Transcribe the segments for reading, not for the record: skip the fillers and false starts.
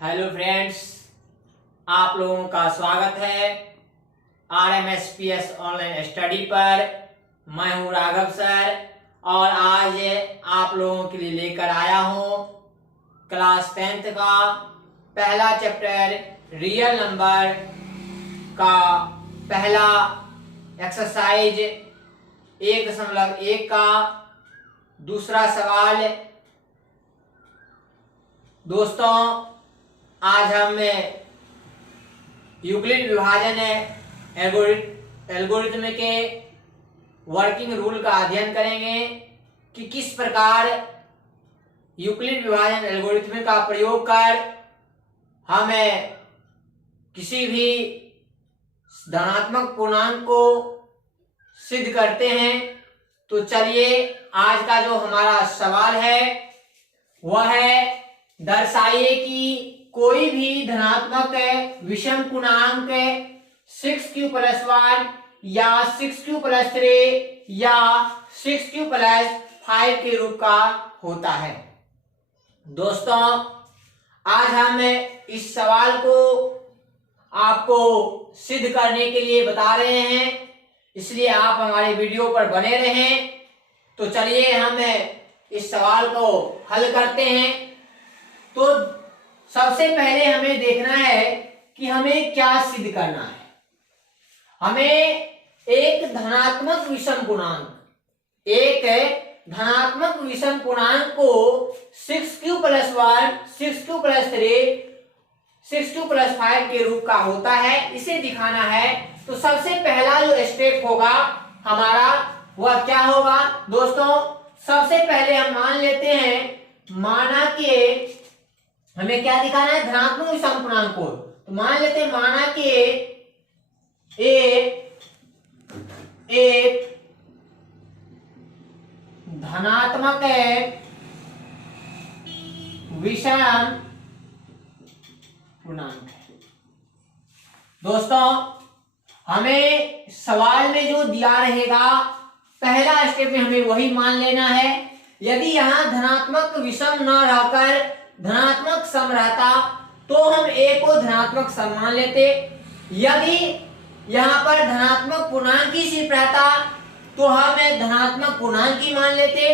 Hello friends, आप लोगों का स्वागत है RMSPS ऑनलाइन स्टडी पर। मैं हूं राघव सर और आज आप लोगों के लिए लेकर आया हूं क्लास 10th का पहला चैप्टर रियल नंबर का पहला एक्सरसाइज 1.1 का दूसरा सवाल। दोस्तों, आज हम यूक्लिड विभाजन एल्गोरिथ्म के वर्किंग रूल का अध्ययन करेंगे कि किस प्रकार यूक्लिड विभाजन एल्गोरिथ्म का प्रयोग कर हम किसी भी धनात्मक पूर्णांक को सिद्ध करते हैं। तो चलिए, आज का जो हमारा सवाल है वह है, दर्शाइए कि कोई भी धनात्मक विषम पूर्णांक 6q+1 या 6q+3 या 6q+5 के रूप का होता है। दोस्तों, आज हम इस सवाल को आपको सिद्ध करने के लिए बता रहे हैं, इसलिए आप हमारे वीडियो पर बने रहें। तो चलिए हम इस सवाल को हल करते हैं। तो सबसे पहले हमें देखना है कि हमें क्या सिद्ध करना है। हमें एक धनात्मक विषम पूर्णांक को 6q+1, 6q+3, 6q+5 के रूप का होता है, इसे दिखाना है। तो सबसे पहला जो स्टेप होगा हमारा वह क्या होगा दोस्तों? सबसे पहले हम मान लेते हैं, माना कि हमें क्या दिखाना है, धनात्मक विषम पूर्णांक को। तो मान लेते हैं, माना कि एक धनात्मक विषम पूर्णांक है। दोस्तों, हमें सवाल में जो दिया रहेगा पहला स्टेप में हमें वही मान लेना है। यदि यहां धनात्मक विषम न रहकर धनात्मक सम रहता तो हम a को धनात्मक सम मान लेते। यदि यहां पर धनात्मक पूर्णांक ही सिर्फ रहता तो हम धनात्मक पूर्णांक ही मान लेते।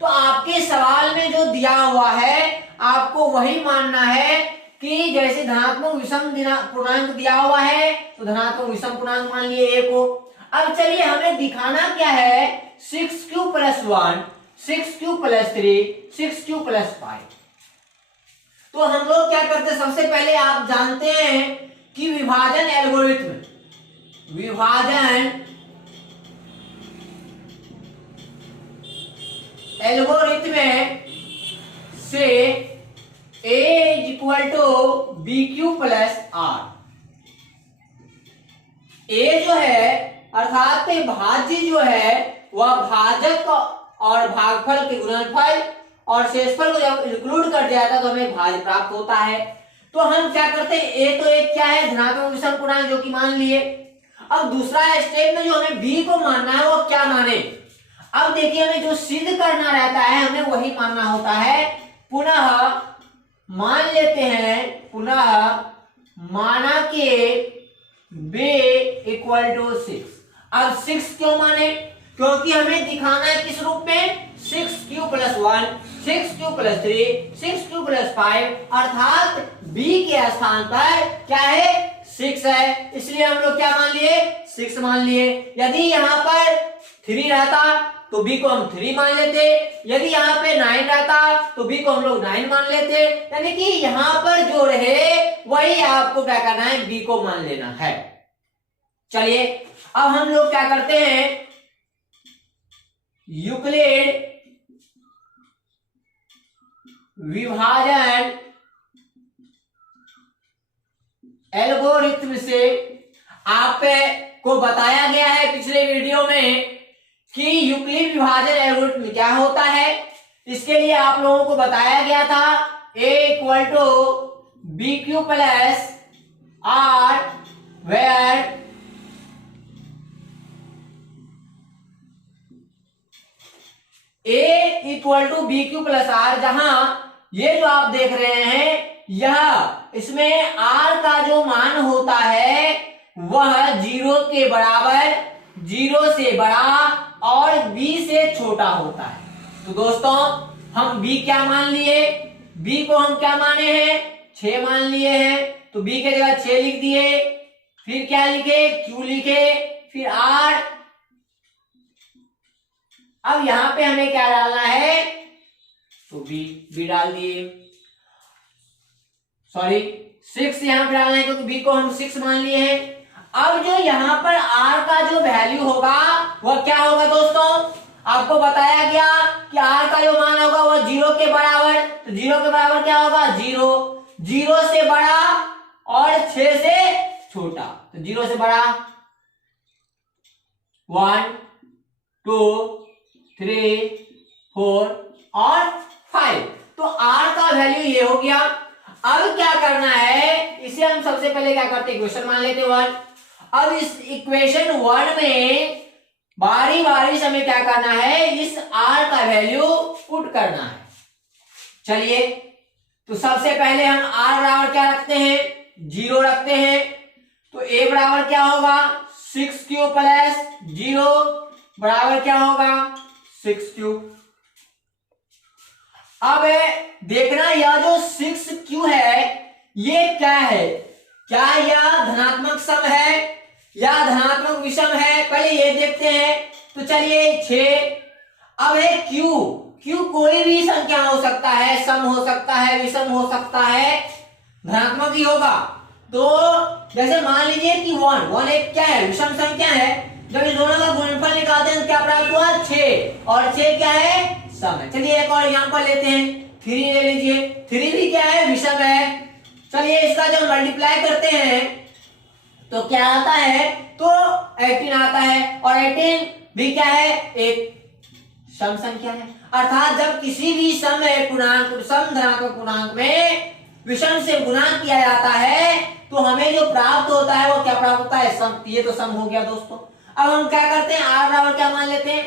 तो आपके सवाल में जो दिया हुआ है आपको वही मानना है कि जैसे धनात्मक विषम पूर्णांक दिया हुआ है तो धनात्मक विषम पूर्णांक मान लिए a को। अब चलिए, हमें दिखाना क्या है, 6q+1, 6q+3, 6q+5। तो हम लोग क्या करते हैं, सबसे पहले आप जानते हैं कि विभाजन एल्गोरिथ्म से a = bq+r। a जो है अर्थात भाज्य जो है वह भाजक और भागफल के गुणनफल और शेषफल को जब इंक्लूड कर जाता तो हमें भाज्य प्राप्त होता है। तो हम क्या करते हैं, ए तो एक क्या है, धनात्मक विषम पूर्णांक, जो कि मान लिए। अब दूसरा स्टेप में जो हमें बी को मानना है वो क्या माने। अब देखिए, हमें जो सिद्ध करना रहता है हमें वही मानना होता है। पुनः मान लेते हैं, माना कि b = 6। अब 6 क्यों माने, क्योंकि हमें दिखाना है किस रूप में, 6q+1, 6q+3, 6q+5, अर्थात b के स्थान पर क्या है, 6 है, इसलिए हम लोग क्या मान लिए, 6 मान लिए। यदि यहाँ पर 3 रहता तो b को हम 3 मान लेते, यदि यहाँ पे 9 रहता तो b को हम लोग 9 मान लेते। यानी कि यहाँ पर जो रहे वही आपको क्या करना है, b को मान लेना है। चलिए, अब हम लोग क्या करते हैं, यूक्लिड विभाजन एल्गोरिथ्म से आपको बताया गया है पिछले वीडियो में कि यूक्लिड विभाजन एल्गोरिथ्म क्या होता है। इसके लिए आप लोगों को बताया गया था a equal to B Q plus R where a equal to B Q plus R, जहां ये जो आप देख रहे हैं यह इसमें r का जो मान होता है वह 0 के बराबर, 0 से बड़ा और b से छोटा होता है। तो दोस्तों हम b क्या मान लिए, b को हम क्या माने हैं 6 मान लिए हैं, तो b के जगह 6 लिख दिए, फिर क्या लिखे q लिखे, फिर r। अब यहां पे हमें क्या डालना है, तो b डाल दिए, सॉरी 6 यहां पे डालना है क्योंकि b को हम 6 मान लिए हैं। अब जो यहां पर r का जो वैल्यू होगा वह क्या होगा दोस्तों, आपको बताया गया कि r का जो मान होगा वह 0 के बराबर, तो 0 के बराबर क्या होगा 0, 0 से बड़ा और 6 से छोटा, तो 0 से बड़ा 1 2 3 4 और 5, तो r का वैल्यू ये हो गया। अब क्या करना है, इसे हम सबसे पहले क्या करते हैं इक्वेशन मान लेते 1। अब इस इक्वेशन 1 में बारी बारी से हमें क्या करना है, इस r का वैल्यू पुट करना है। चलिए तो सबसे पहले हम r बराबर क्या रखते हैं 0 रखते हैं, तो a बराबर क्या होगा 6q प्लस 0 बराबर क्या होगा 6q। अब देखना यह जो 6q है ये क्या है, क्या यह धनात्मक सम है या धनात्मक विषम है, पहले ये देखते हैं। तो चलिए 6। अब है q कोई भी संख्या हो सकता है, सम हो सकता है, विषम हो सकता है, धनात्मक ही होगा। तो जैसे मान लीजिए कि 1 एक क्या है विषम संख्या है, जब इस दोनों का गुणनफल निकालते हैं तो क्या प्राप्त हुआ 6, और 6 क्या है सम है। चलिए एक और एग्जांपल लेते हैं, 3 ले लीजिए, 3 भी क्या है विषम है। चलिए इसका जब मल्टीप्लाई करते हैं तो क्या आता है, तो 18 आता है, और 18 भी क्या है एक सम संख्या है। अर्थात जब किसी भी सम धनात्मक पूर्णांक में विषम से गुणा किया जाता है तो हमें जो प्राप्त होता है वो क्या प्राप्त होता है सम। ये तो सम हो गया दोस्तों। अब हम क्या करते हैं r बराबर क्या मान लेते हैं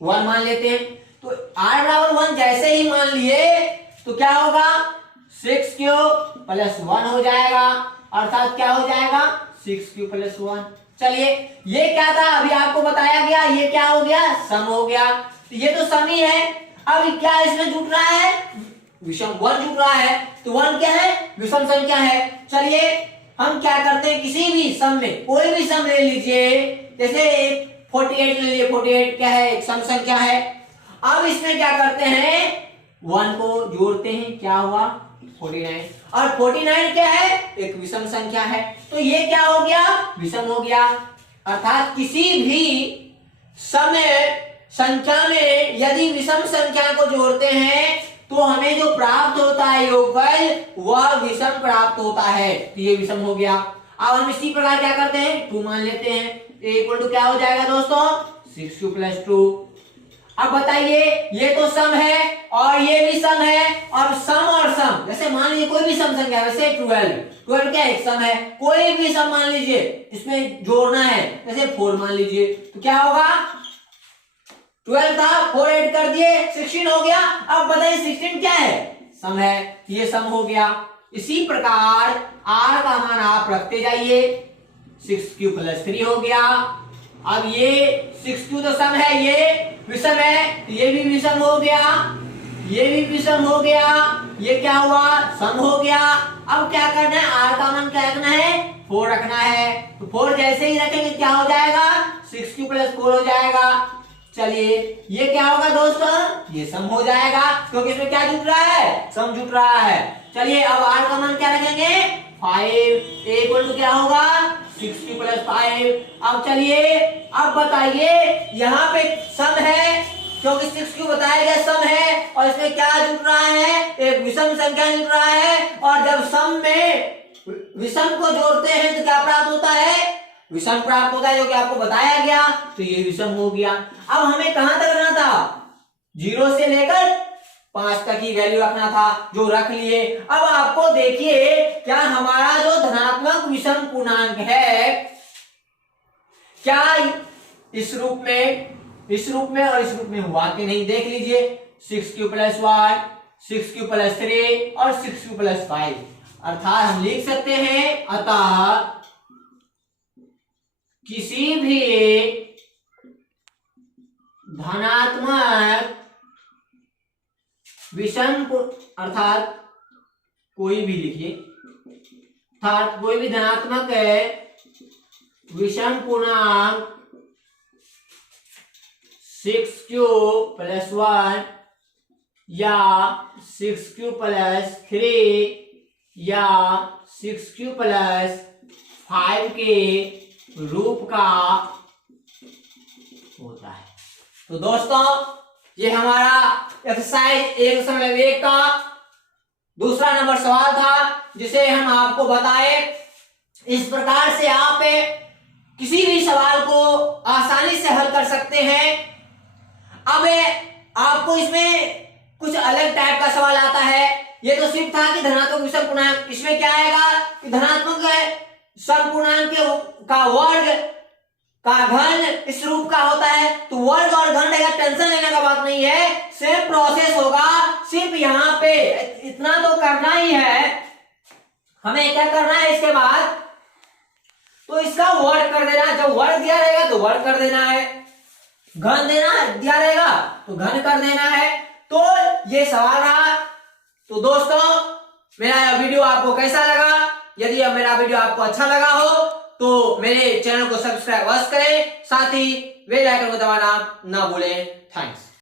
1 मान लेते हैं, तो r बराबर 1 जैसे ही मान लिए तो क्या होगा 6q प्लस 1 हो जाएगा, अर्थात क्या हो जाएगा 6q प्लस 1। चलिए ये क्या था अभी आपको बताया गया, ये क्या हो गया सम हो गया, तो ये तो सम ही है। अब क्या इसमें जुट रहा है विषम 1 जुट रहा है, तो 1 क्या है विषम संख्या है। चलिए हम क्या करते हैं किसी भी सम में कोई भी सम ले लीजिए, जैसे 48 ले लीजिए, 48 क्या है एक सम संख्या है। अब इसमें क्या करते हैं 1 को जोड़ते हैं, क्या हुआ 49, और 49 क्या है एक विषम संख्या है, तो ये क्या हो गया विषम हो गया। अर्थात किसी भी समय संख्या में यदि विषम संख्या को जोड़ते हैं तो हमें जो प्राप्त होता है योगफल वह विषम प्राप्त होता है, तो ये विषम हो गया। अब हम इसी प्रकार क्या करते हैं 2 मान लेते हैं, इक्वल टू क्या हो जाएगा दोस्तों 6q प्लस 2। अब बताइए ये तो सम है और ये भी सम है, और सम और सम जैसे मान लीजिए कोई भी सम संख्या वैसे 12 क्या एक सम है, कोई भी सम मान लीजिए इसमें जोड़ना है, जैसे 4 मान लीजिए तो क्या होगा 12 था 4 ऐड कर दिए 16 हो गया। अब बताइए 16 क्या है सम है, ये सम हो गया। इसी प्रकार r का मान आप रखते जाइए, 6q प्लस 3 हो गया। अब ये 6q तो सम है, ये विषम है, ये भी विषम हो गया, ये भी विषम हो गया, ये क्या हुआ सम हो गया। अब क्या करना है r का मान क्या रखना है 4 रखना है, तो 4 जैसे ही रखेंगे क्या हो जाएगा 6q प्लस 4 हो जाएगा। चलिए ये क्या होगा दोस्तों ये सम हो जाएगा, क्योंकि इसमें क्या जुट रहा है सम जुट रहा है। चलिए अब r का मान क्या रखेंगे 5, इक्वल टू क्या होगा 6q प्लस 5। अब चलिए अब बताइए यहाँ पे सम है क्योंकि 6 बताया गया सम है और इसमें क्या जुड़ रहा है, एक विषम संख्या जुड़ रहा है। और जब सम में विषम को जोड़ते हैं तो क्या प्राप्त होता है, विषम प्राप्त होता है, जो कि आपको बताया गया। तो ये विषम हो गया। अब हमें कहां तक रखना था, 0 से लेकर 5 तक ही वैल्यू रखना था, जो रख लिए। अब आपको देखिए क्या हमारा जो धनात्मक विषम पूर्णांक है, क्या इस रूप में और इस रूप में हुआ कि नहीं, देख लीजिए। 6q + 1, 6q + 3 और 6q + 5, अर्थात हम लिख सकते हैं, अतः किसी भी धनात्मक विषम, अर्थात कोई भी लिखिए, अर्थात कोई भी धनात्मक विषम पूर्णांक 6q + 1 या 6q + 3 या 6q + 5 के रूप का होता है। तो दोस्तों ये हमारा एक्सरसाइज 1.1 का दूसरा नंबर सवाल था, जिसे हम आपको बताए। इस प्रकार से आप किसी भी सवाल को आसानी से हल कर सकते हैं। अब आपको इसमें कुछ अलग टाइप का सवाल आता है। ये तो सिर्फ था कि धनात्मक विषम पूर्णांक, इसमें क्या आएगा कि धनात्मक समपूर्णांक का वर्ग का घन इस रूप का होता है। तो वर्ग और घन रहेगा, टेंशन लेने का बात नहीं है, सेम प्रोसेस होगा। सिर्फ यहाँ पे इतना तो करना ही है, हमें क्या करना है इसके बाद, तो इसका वर्ग कर देना। जब वर्ग दिया रहेगा तो वर्ग कर देना है, घन दिया रहेगा तो घन कर देना है। तो ये सवाल रहा। तो दोस्तों मेरा यह वीडियो आपको कैसा लगा? यदि मेरा वीडियो आपको अच्छा लगा हो तो मेरे चैनल को सब्सक्राइब करें, साथ ही बेल आइकन को दबाना ना भूलें। थैंक्स।